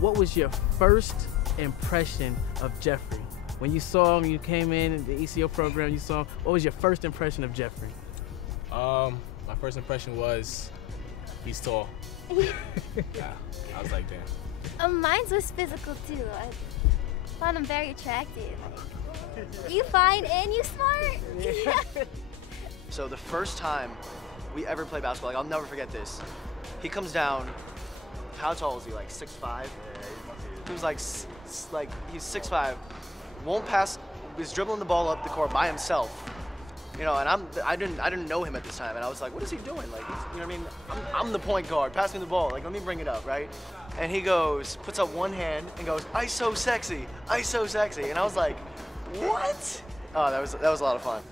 what was your first impression of Jeffrey? When you saw him, you came in the ECO program, you saw him, what was your first impression of Jeffrey? My first impression was he's tall. Yeah, I was like, damn. Mine was physical too. I found him very attractive. Like, you fine and you smart. Yeah. So the first time we ever played basketball, like I'll never forget this. He comes down. How tall is he? Like 6'5"? He was like he's 6'5". Won't pass. Was dribbling the ball up the court by himself. You know, and I didn't know him at this time, and I was like, what is he doing? Like, you know what I mean? I'm the point guard. Pass me the ball. Like, let me bring it up, right? And he goes, puts up one hand and goes, "Ice so sexy, ice so sexy," and I was like, what? Oh, that was a lot of fun.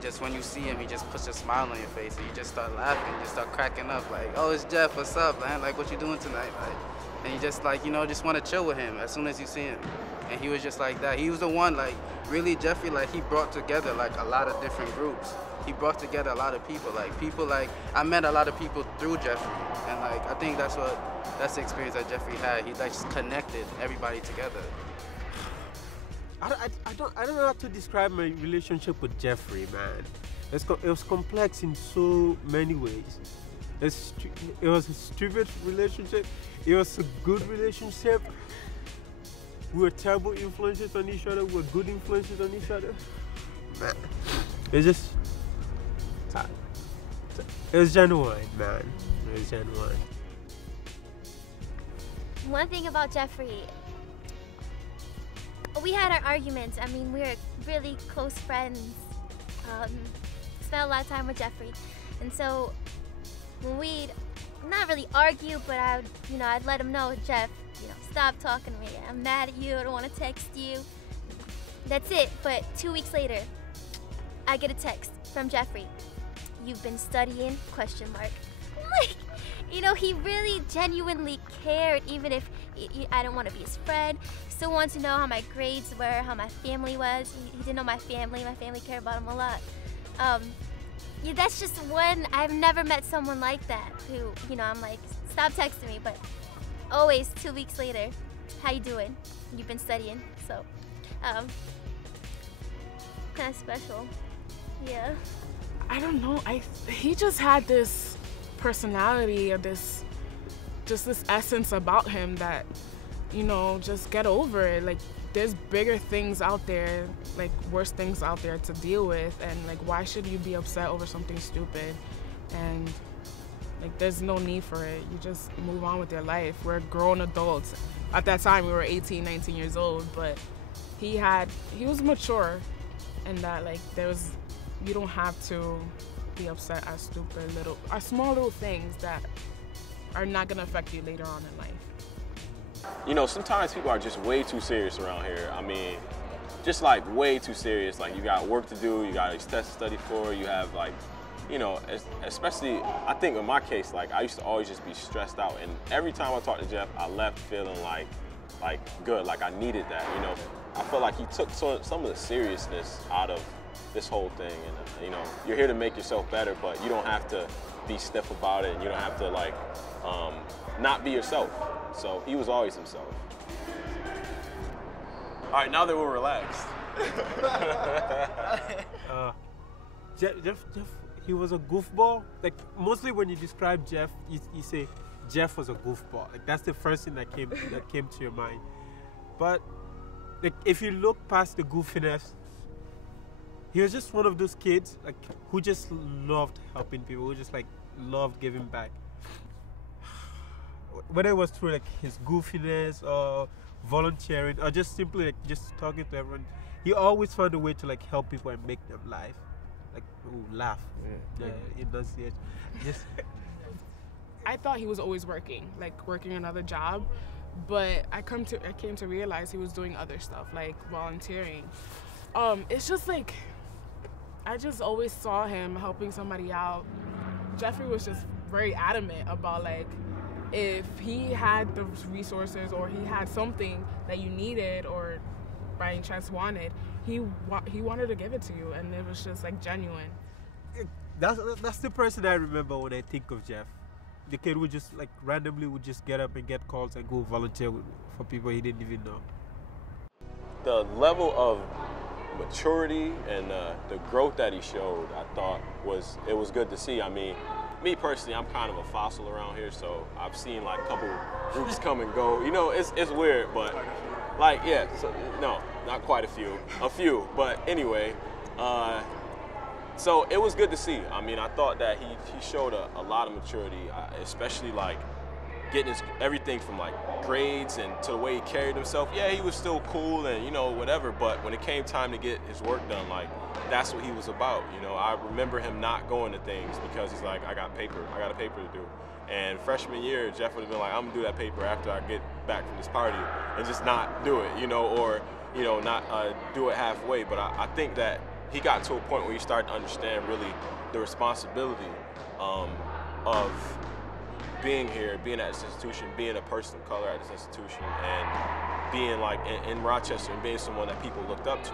Just when you see him, he just puts a smile on your face, and you just start laughing, you just start cracking up, like, "Oh, it's Jeff. What's up, man? Like, what you doing tonight?" Like, and you just like, you know, just want to chill with him as soon as you see him. And he was just like that. He was the one, like, really, Jeffrey, like, he brought together, like, a lot of different groups. He brought together a lot of people, like, I met a lot of people through Jeffrey. And, like, I think that's the experience that Jeffrey had. He, like, just connected everybody together. I don't know how to describe my relationship with Jeffrey, man. It was complex in so many ways. It was a stupid relationship. It was a good relationship. We were terrible influences on each other. We were good influences on each other. Man, it was genuine, man. It was genuine. One thing about Jeffrey, we had our arguments. I mean, we were really close friends. Spent a lot of time with Jeffrey, and so when we'd not really argue, but I'd let him know, "Jeff, stop talking to me. I'm mad at you. I don't want to text you." That's it. But 2 weeks later, I get a text from Jeffrey. "You've been studying?" ? Like, he really genuinely cared, even if I don't want to be his friend. He still wanted to know how my grades were, how my family was. He didn't know my family. My family cared about him a lot. Yeah, that's just one. I've never met someone like that who, I'm like, "Stop texting me," but always 2 weeks later, "How you doing? You've been studying?" So, kind of special. Yeah. I don't know. He just had this personality or this essence about him that, just get over it. Like, there's bigger things out there, like worse things out there to deal with, and like, why should you be upset over something stupid? And like, there's no need for it. You just move on with your life. We're grown adults. At that time, we were 18, 19 years old, but he was mature, and that, like, you don't have to be upset at small little things that are not gonna affect you later on in life. Sometimes people are just way too serious around here. I mean, just like way too serious. Like, you got work to do, you got a test to study for, you have like, especially, I think in my case, like, I used to always just be stressed out. And every time I talked to Jeff, I left feeling like good, like I needed that, I felt like he took some of the seriousness out of this whole thing. And, you're here to make yourself better, but you don't have to be stiff about it, and you don't have to, like, not be yourself. So he was always himself. All right, now that we're relaxed. Jeff, he was a goofball. Like, mostly when you describe Jeff, you say Jeff was a goofball. Like, that's the first thing that came to your mind. But like, if you look past the goofiness, he was just one of those kids, like, who just loved helping people, who just like loved giving back. Whether it was through like his goofiness or volunteering or just simply like just talking to everyone, he always found a way to like help people and make them laugh. Yeah. Enunciation. Just. I thought he was always working another job, but I came to realize he was doing other stuff, like volunteering. It's just like, I just always saw him helping somebody out. Jeffrey was just very adamant about, like, if he had the resources or he had something that you needed or by any chance wanted, he wanted to give it to you, and it was just like genuine. That's the person I remember when I think of Jeff. the kid would just like randomly would just get up and get calls and go volunteer for people he didn't even know. The level of maturity and the growth that he showed, I thought it was good to see. I mean, me personally, I'm kind of a fossil around here, so I've seen like a couple groups come and go. You know, it's weird, but like, yeah, so, no, not quite a few, but anyway, so it was good to see. I mean, I thought that he showed a lot of maturity, especially like getting everything from like grades and to the way he carried himself. Yeah, he was still cool and, you know, whatever, but when it came time to get his work done, like, that's what he was about. You know, I remember him not going to things because he's like, I got a paper to do. And freshman year, Jeff would have been like, I'm gonna do that paper after I get back from this party, and just not do it, you know, or, you know, not do it halfway. But I think that he got to a point where he started to understand really the responsibility of being here, being at this institution, being a person of color at this institution, and being like in Rochester and being someone that people looked up to.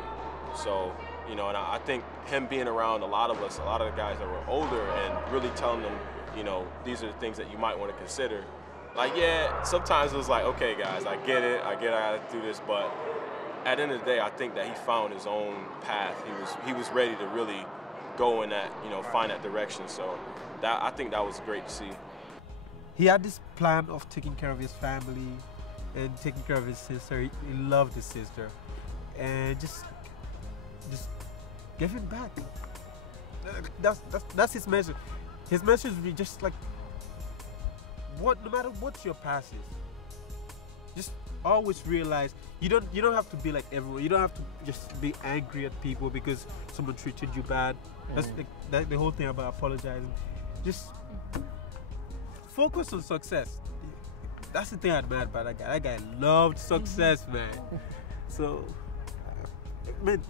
So, you know, and I think him being around a lot of us, a lot of the guys that were older, and really telling them, you know, these are the things that you might want to consider. Like, yeah, sometimes it was like, okay, guys, I get it, I gotta do this, but at the end of the day, I think that he found his own path. He was ready to really go in that, you know, find that direction. So I think that was great to see. He had this plan of taking care of his family and taking care of his sister. He loved his sister, and just give it back. That's his message. His message would be just like, no matter what your past is, just always realize you don't have to be like everyone. You don't have to just be angry at people because someone treated you bad. That's the whole thing about apologizing. Just focus on success. That's the thing I admire about that guy. That guy loved success, man. So, man.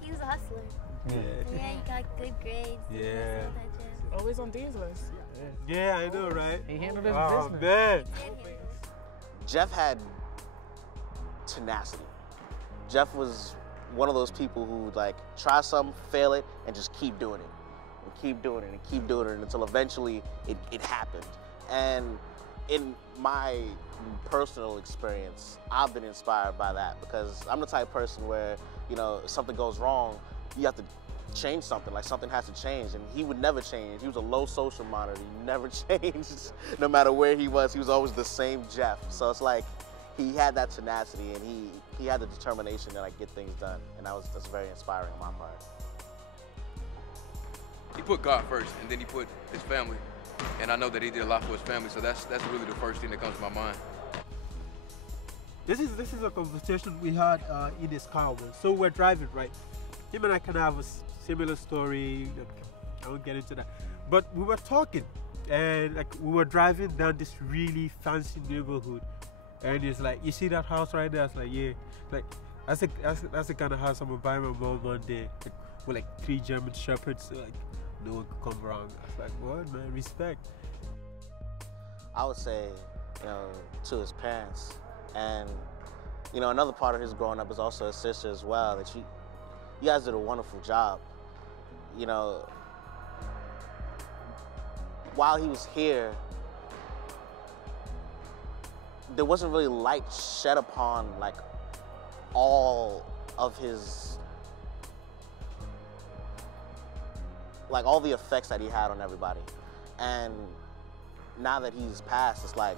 He was a hustler. Yeah. Yeah, he got good grades. Yeah. Always on Dean's list. Yeah, I know, right? He handled his Oh, business. man. Jeff had tenacity. Jeff was one of those people who would like try something, fail it, and just keep doing it. And keep doing it and keep doing it until eventually it happened. And in my personal experience, I've been inspired by that because I'm the type of person where, you know, if something goes wrong, you have to change something, like something has to change, and he would never change. He was a low social monitor. He never changed. No matter where he was always the same Jeff. So it's like he had that tenacity and he had the determination to like get things done, and that's very inspiring on my part. He put God first, and then he put his family, and I know that he did a lot for his family, so that's really the first thing that comes to my mind. This is a conversation we had in his car. So we're driving, right? Him and I kind of have a similar story. I won't get into that. But we were talking, and like we were driving down this really fancy neighborhood, and he's like, "You see that house right there?" I was like, "Yeah." Like that's the kind of house I'm gonna buy my mom one day. Like, with like 3 German shepherds, so like no one could come wrong. I was like, "What, man? Respect." I would say, you know, to his parents, and you know, another part of his growing up is also his sister as well. That you guys did a wonderful job. You know, while he was here, there wasn't really light shed upon like all of his, like all the effects that he had on everybody. And now that he's passed, it's like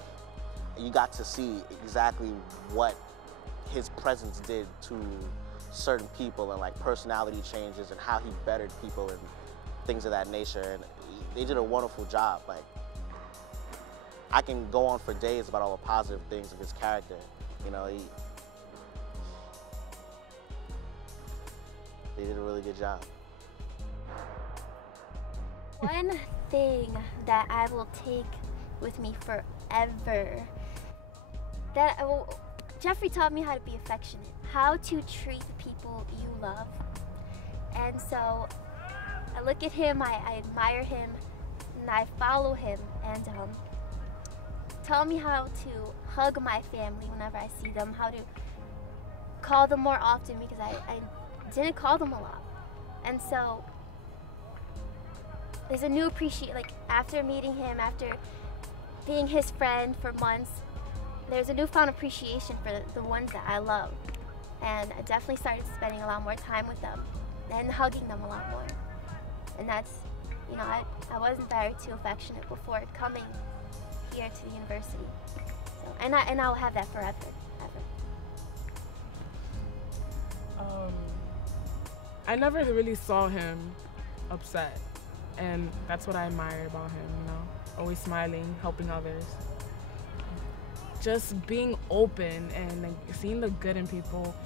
you got to see exactly what his presence did to certain people and like personality changes and how he bettered people and things of that nature. And they did a wonderful job. Like, I can go on for days about all the positive things of his character. You know, they did a really good job. One thing that I will take with me forever, Jeffrey taught me how to be affectionate, how to treat the people you love. And so I look at him, I admire him, and I follow him, and tell me how to hug my family whenever I see them, how to call them more often, because I didn't call them a lot. And so there's a new appreciation, like after meeting him, after being his friend for months, there's a newfound appreciation for the ones that I love. And I definitely started spending a lot more time with them and hugging them a lot more. And that's, you know, I wasn't very too affectionate before coming here to the university. So, and I'll have that forever, ever. I never really saw him upset, and that's what I admire about him, you know, always smiling, helping others. Just being open and like seeing the good in people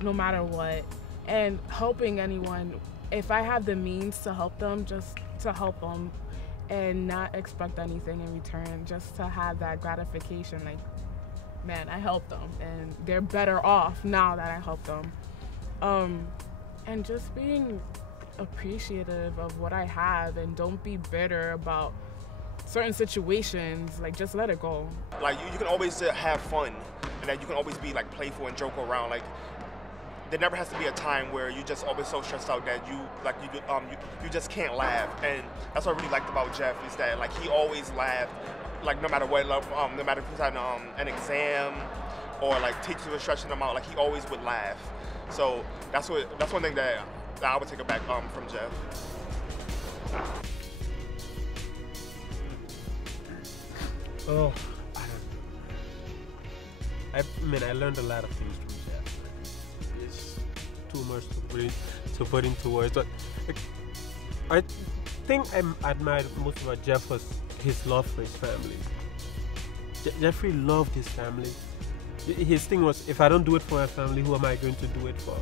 no matter what, and helping anyone. If I have the means to help them, just to help them and not expect anything in return, just to have that gratification, like, man, I helped them and they're better off now that I helped them. And just being appreciative of what I have and don't be bitter about certain situations, like just let it go. Like you can always have fun, and that you can always be like playful and joke around. Like there never has to be a time where you just always so stressed out that you just can't laugh. And that's what I really liked about Jeff, is that like he always laughed, like no matter what, no matter if he's had an exam or like teachers were stressing him out, like he always would laugh. So that's one thing that I would take back from Jeff. Oh, I mean, I learned a lot of things from Jeff. It's too much to put into words, but I think I admired most about Jeff was his love for his family. Jeffrey loved his family. His thing was, if I don't do it for my family, who am I going to do it for?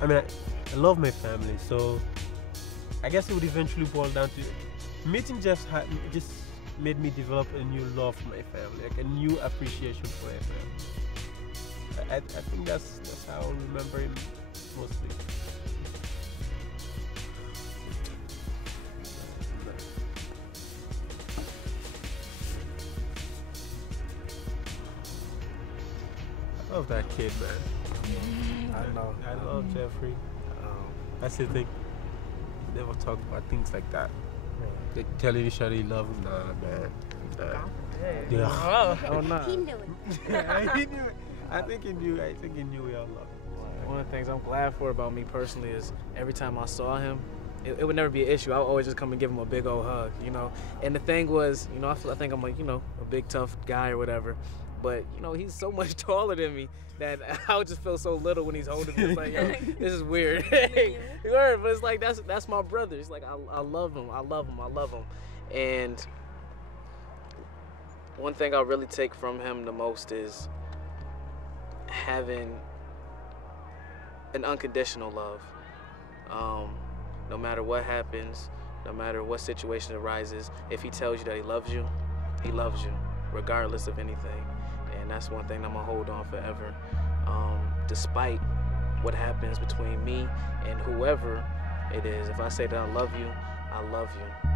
I mean, I love my family, so I guess it would eventually boil down to meeting Jeff just made me develop a new love for my family, like a new appreciation for my family. I think that's how I'll remember him mostly. I love that kid, man. I love Jeffrey. That's the thing. He never talked about things like that. They telling each other you love him. Nah, man. Nah. Oh no. He knew it. He knew it. I think he knew we all love him. One of the things I'm glad for about me personally is every time I saw him, it would never be an issue. I would always just come and give him a big old hug, you know. And the thing was, you know, I think I'm like, you know, a big tough guy or whatever. But, you know, he's so much taller than me that I would just feel so little when he's holding me. It's like, yo, this is weird. But it's like, that's my brother. It's like, I love him. I love him. I love him. And one thing I really take from him the most is having an unconditional love. No matter what happens, no matter what situation arises, if he tells you that he loves you, regardless of anything. And that's one thing I'm gonna hold on forever. Despite what happens between me and whoever it is, if I say that I love you, I love you.